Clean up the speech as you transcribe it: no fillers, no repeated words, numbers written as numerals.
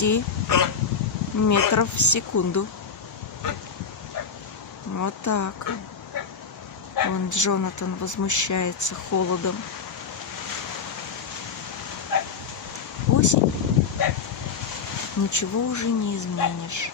30 метров в секунду. Вот так. Вон Джонатан возмущается холодом. Осень. Ничего уже не изменишь.